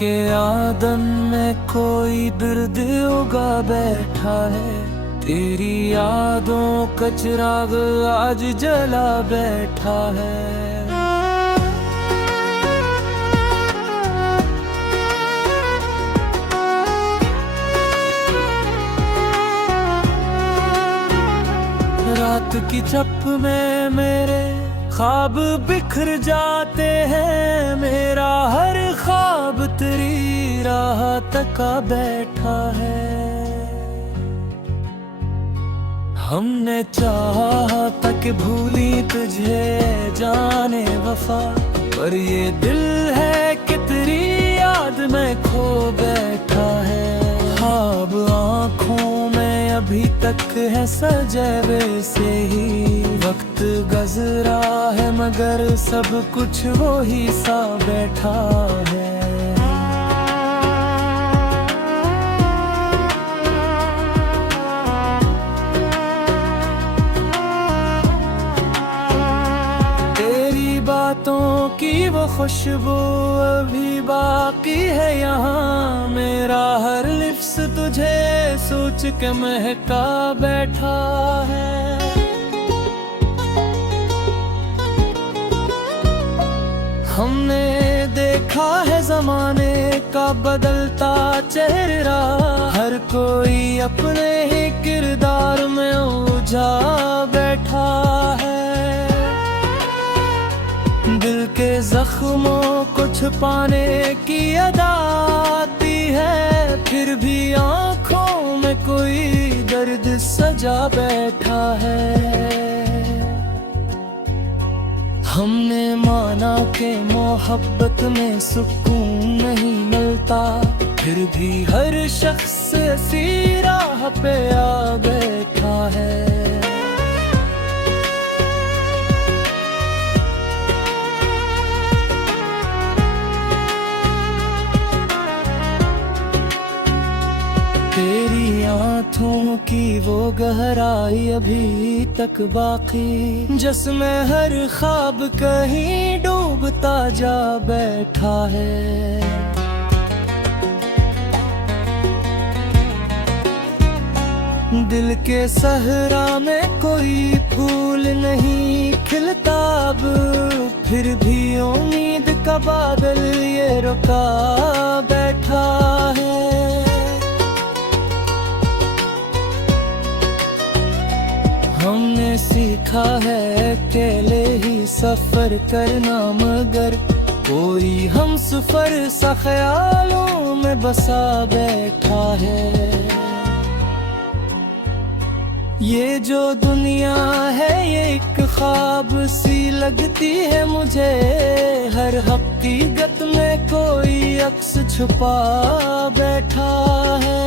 के आदम में कोई दर्द उगा बैठा है। तेरी यादों का चिराग आज जला बैठा है। रात की चप में मेरे ख्वाब बिखर जाते हैं। मेरा हर ख्वाब तेरी राह तका बैठा है। हमने चाहा था कि भूली तुझे जाने वफा, पर ये दिल है कि तेरी याद में खो बैठा है। ख्वाब आँखों में अभी तक है सजे वैसे ही, वक्त गुज़रा है मगर सब कुछ वो ही सा बैठा है। बातों की वो खुशबू अभी बाकी है यहाँ। मेरा हर लिफ्स तुझे सोच के महका बैठा है। हमने देखा है जमाने का बदलता चेहरा, हर कोई अपने ही किरदार में उलझा बैठा है। दिल के जख्मों को छुपाने की अदा आती है, फिर भी आँखों में कोई दर्द सजा बैठा है। हमने माना कि मोहब्बत में सुकून नहीं मिलता, फिर भी हर शख्स ऐसी राह पे आ बैठा है। तेरी आँखों की वो गहराई अभी तक बाकी, जिसमें हर ख्वाब कहीं डूबता जा बैठा है। दिल के सहरा में कोई फूल नहीं खिलता अब, फिर भी उम्मीद का बादल ये रुका बैठा है। हमने सीखा है अकेले ही सफर करना, मगर कोई हम सफर सा ख्यालों में बसा बैठा है। ये जो दुनिया है ये एक ख्वाब सी लगती है मुझे, हर हकीकत में कोई अक्स छुपा बैठा है।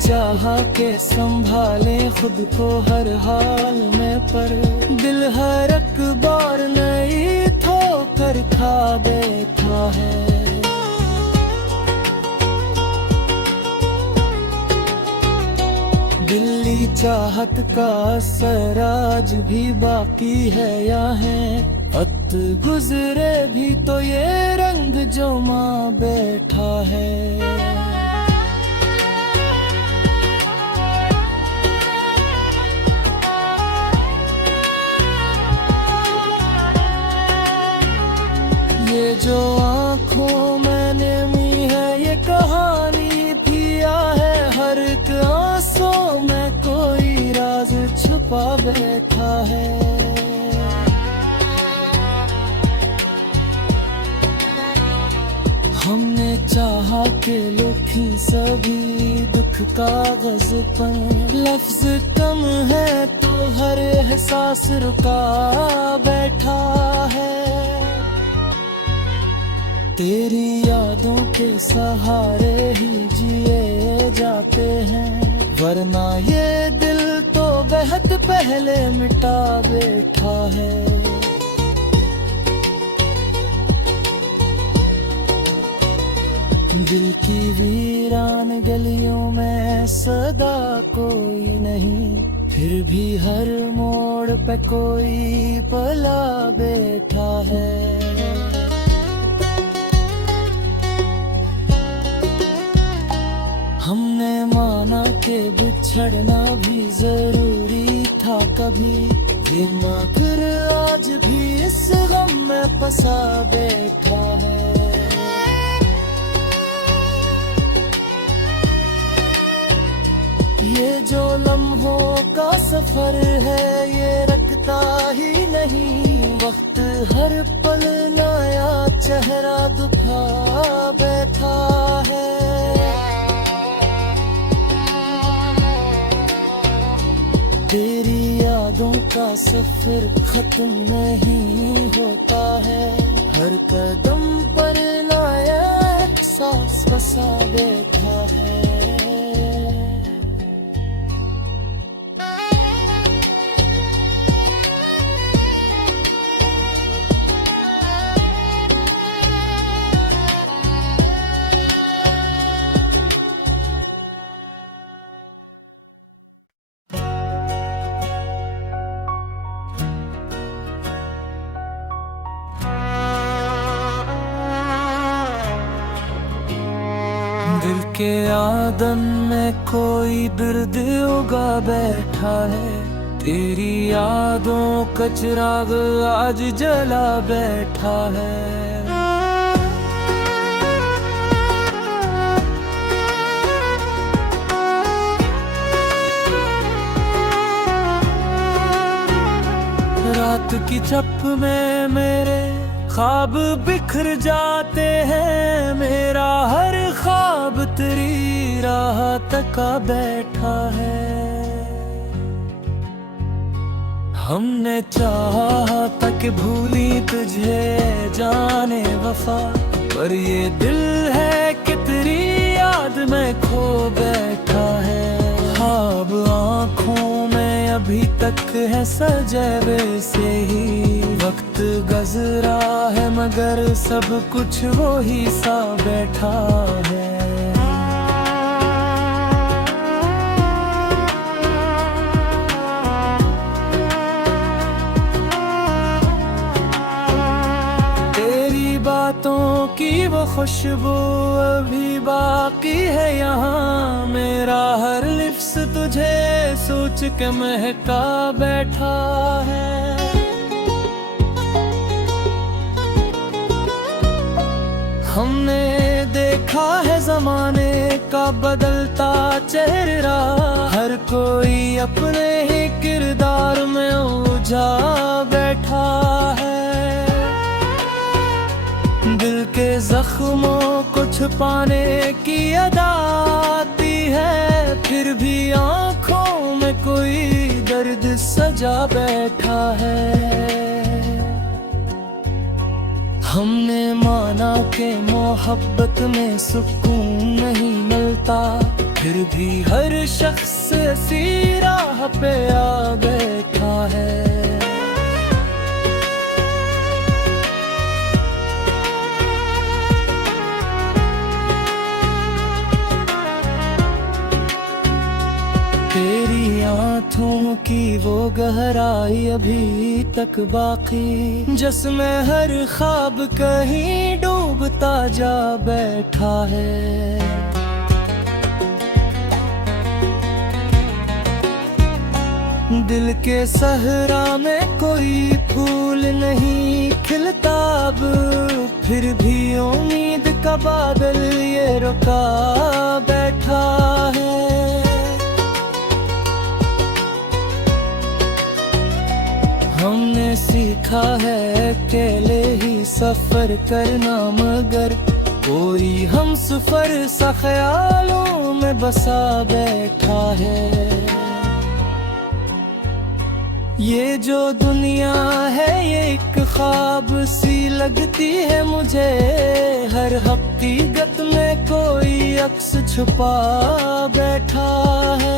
चाहा के संभाले खुद को हर हाल में, पर दिल हर एक बार नई ठोकर खा बैठा है। दिल्ली चाहत का असर आज भी बाकी है या है, वक्त गुजरे भी तो ये रंग जमा बैठा है। ये जो आँखों में नमी है ये कहानी थी या है, हर एक आंसू में कोई राज छुपा बैठा है। हमने चाहा के लिखी सभी दुख कागज पर, लफ्ज कम है तो हर एहसास रुका बैठा है। तेरी यादों के सहारे ही जिए जाते हैं, वरना ये दिल तो बहुत पहले मिटा बैठा है। दिल की वीरान गलियों में सदा कोई नहीं, फिर भी हर मोड़ पे कोई पला बैठा है। हमने माना कि बिछड़ना भी जरूरी था कभी, ये मगर आज भी इस गम में फंसा बैठा है। ये जो लम्हों का सफर है ये रखता ही नहीं वक्त, हर पल नया चेहरा दिखा बैठा है। तेरी यादों का सफर खत्म नहीं होता है, हर कदम पर नया एहसास बसा बैठा है। दिल के आदम में कोई दर्द उगा बैठा है, तेरी यादों का चिराग आज जला बैठा है। रात की चप में मेरे ख्वाब बिखर जाते हैं, मेरा हर ख्वाब तेरी राह तका बैठा है। हमने चाहा था कि भूली तुझे जाने वफा, पर ये दिल है कि तेरी याद में खो बैठा है। ख्वाब आँखों में अभी तक है सजे वैसे ही, वक्त गुज़रा है मगर सब कुछ वो ही सा बैठा है। तेरी बातों की वो खुशबू अभी बाकी है यहाँ, मेरा हर लिफ्स तुझे सोच के महका बैठा है। हमने देखा है जमाने का बदलता चेहरा, हर कोई अपने ही किरदार में उलझा बैठा है। दिल के जख्मों को छुपाने की अदा आती है, फिर भी आँखों में कोई दर्द सजा बैठा है। हमने माना कि मोहब्बत में सुकून नहीं मिलता, फिर भी हर शख्स ऐसी राह पे आ बैठा है। तेरी आँखों की वो गहराई अभी तक बाकी, जिसमें हर ख्वाब कहीं डूबता जा बैठा है। दिल के सहरा में कोई फूल नहीं खिलता अब, फिर भी उम्मीद का बादल ये रुका बैठा है। हमने सीखा है अकेले ही सफर करना, मगर कोई हम सफर सा ख्यालों में बसा बैठा है। ये जो दुनिया है ये एक ख्वाब सी लगती है मुझे, हर हकीकत में कोई अक्स छुपा बैठा है।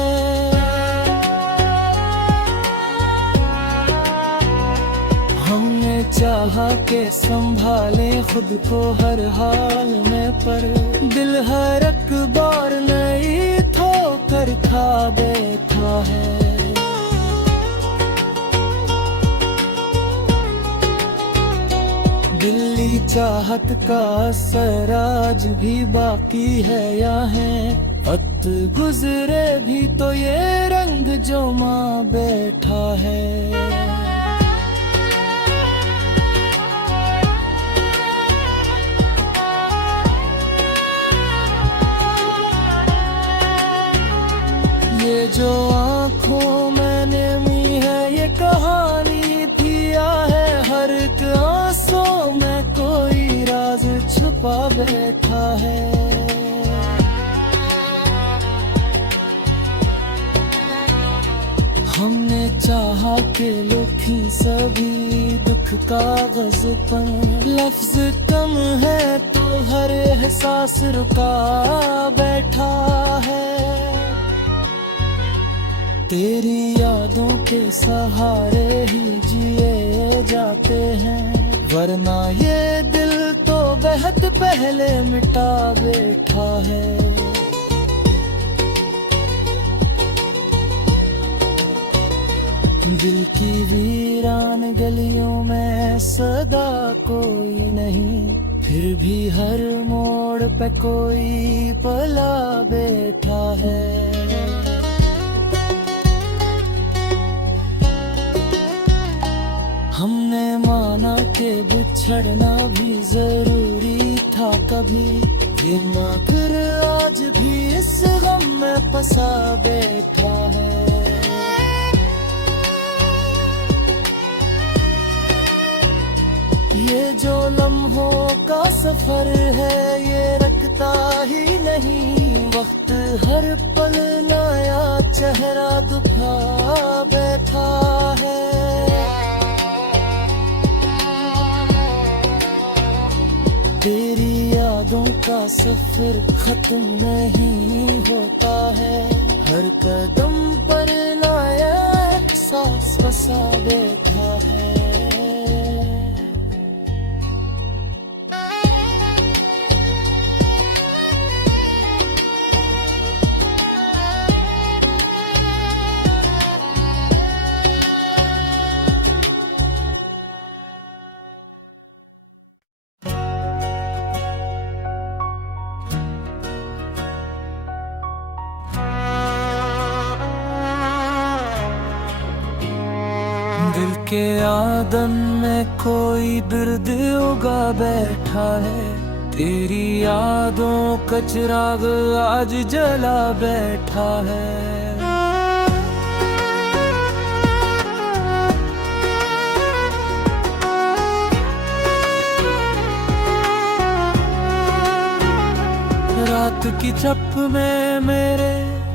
हमने चाहा के संभाले खुद को हर हाल में, पर दिल हर एक बार नई ठोकर खा बैठा है। तेरी चाहत का असर आज भी बाकी है या है। वक्त गुजरे भी तो ये रंग जो माँ बैठा है। ये जो आँखों में नमी है ये कहानी थी या है। हर एक आंसू में कोई राज छुपा बैठा है। हमने चाहा के लिखी सभी दुख कागज पर। लफ्ज कम है तो हर एहसास रुका बैठा है। तेरी यादों के सहारे ही जिए जाते हैं, वरना ये दिल तो बेहद पहले मिटा बैठा है। दिल की वीरान गलियों में सदा कोई नहीं, फिर भी हर मोड़ पे कोई पला बैठा है। हमने माना कि बिछड़ना भी जरूरी था कभी, ये मगर आज भी इस गम में फंसा बैठा है। ये जो लम्हों का सफर है ये रखता ही नहीं, वक्त हर पल नया चेहरा दिखा बैठा है। तेरी यादों का सफर खत्म नहीं होता है, हर कदम पर नया एहसास बसा बैठा है। दिल के आदम में कोई दर्द उगा बैठा है, तेरी यादों का चिराग आज जला बैठा है। रात की चप में मेरे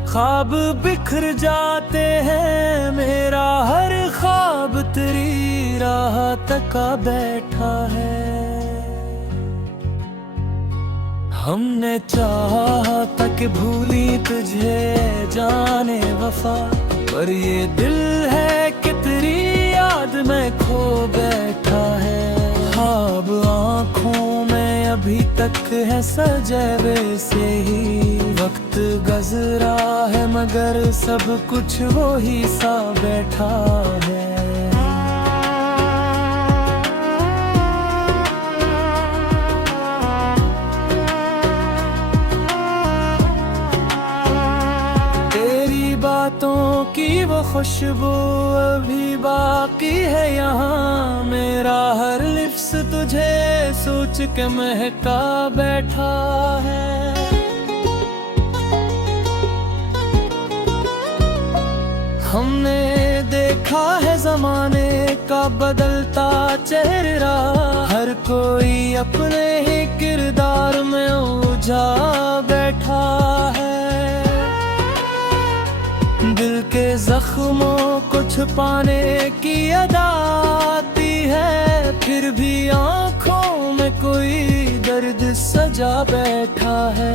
ख्वाब बिखर जाते हैं, मेरा हर ख्वाब तेरी राह तका बैठा है। हमने चाहा था कि भूली तुझे जाने वफा, पर ये दिल है कि तेरी याद में खो बैठा है। ख्वाब आँखों में अभी तक है सजे वैसे ही, वक्त गुजरा है मगर सब कुछ वो ही सा बैठा है। तेरी बातों की वो खुशबू अभी बाकी है यहाँ, मेरा हर लिफ्स तुझे सोच के महका बैठा है। हमने देखा है जमाने का बदलता चेहरा, हर कोई अपने ही किरदार में उलझा बैठा है। दिल के जख्मों को छुपाने की अदा आती है, फिर भी आँखों में कोई दर्द सजा बैठा है।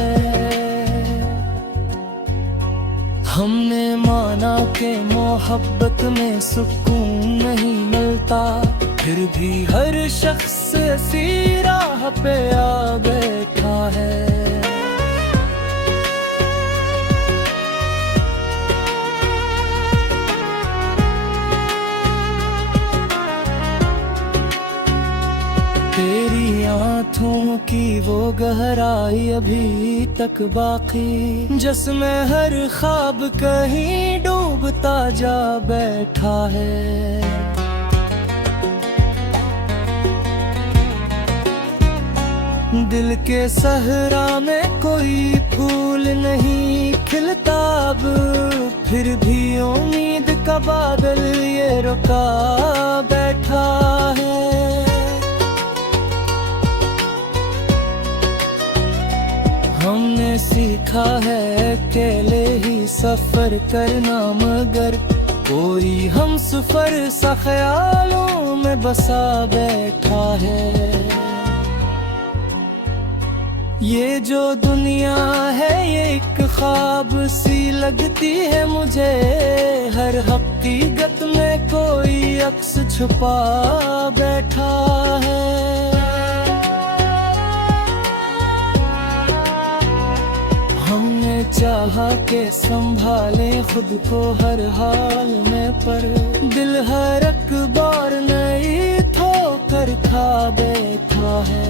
हमने माना कि मोहब्बत में सुकून नहीं मिलता, फिर भी हर शख्स ऐसी राह पे आ बैठा है। तेरी की वो गहराई अभी तक बाकी, जिसमें हर ख्वाब कहीं डूबता जा बैठा है। दिल के सहरा में कोई फूल नहीं खिलता अब, फिर भी उम्मीद का बादल ये रुका बैठा है। हमने सीखा है अकेले ही सफर करना, मगर कोई हम सफर सा ख्यालों में बसा बैठा है। ये जो दुनिया है ये एक ख्वाब सी लगती है मुझे, हर हकीकत में कोई अक्स छुपा बैठा है। हमने चाहा के संभाले खुद को हर हाल में, पर दिल हर एक बार नई ठोकर खा बैठा है।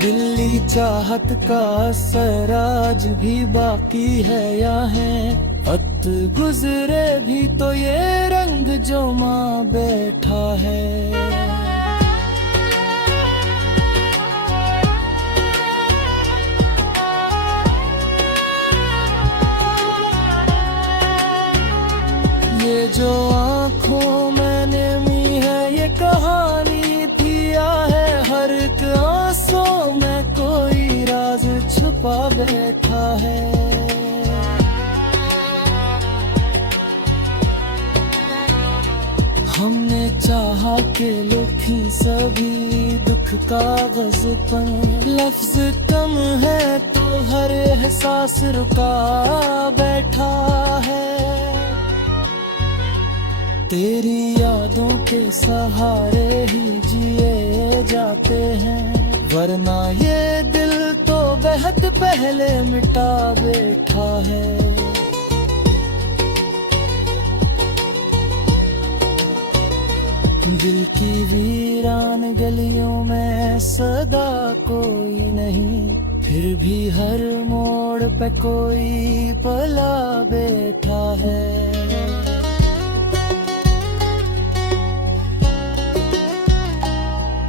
दिल्ली चाहत का असर आज भी बाकी है या है, वक्त गुजरे भी तो ये रंग जमा बैठा है। ये जो आँखों में नमी है ये कहानी थी या है, हर एक आंसू में कोई राज छुपा बैठा है। हमने चाहा के लिखी सभी दुख कागज पर, लफ्ज कम है तो हर एहसास रुका बैठा है। तेरी यादों के सहारे ही जिए जाते हैं, वरना ये दिल तो बेहद पहले मिटा बैठा है। दिल की वीरान गलियों में सदा कोई नहीं, फिर भी हर मोड़ पे कोई पला बैठा है।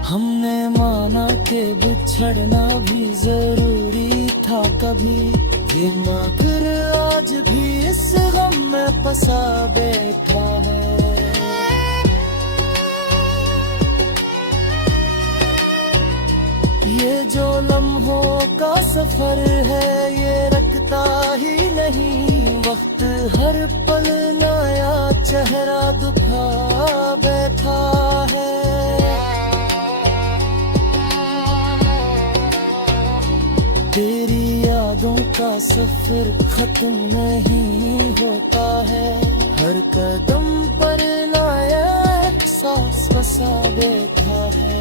हमने माना कि बिछड़ना भी जरूरी था कभी, ये मगर आज भी इस गम में फंसा बैठा है। ये जो लम्हों का सफर है ये रखता ही नहीं, वक्त हर पल नया चेहरा दिखा बैठा है। तेरी यादों का सफर खत्म नहीं होता है, हर कदम पर नया एहसास बसा बैठा है।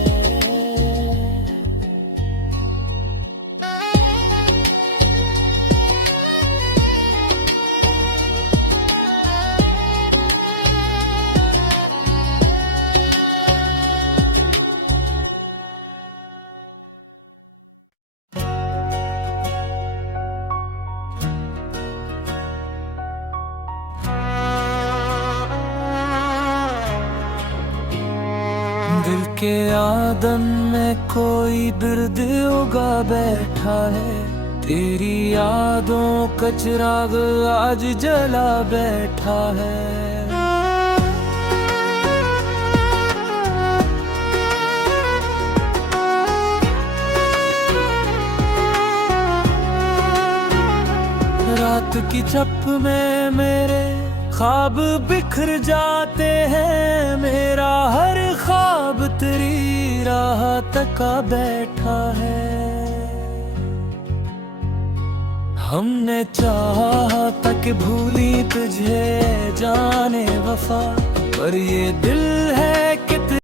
दिल के आदम में कोई दर्द उगा बैठा है, तेरी यादों का चिराग आज जला बैठा है। रात की छप में मेरे ख्वाब बिखर जाते हैं, मेरा हर ख्वाब तेरी राह तका बैठा है। हमने चाहा था कि भूली तुझे जाने वफा, पर ये दिल है कि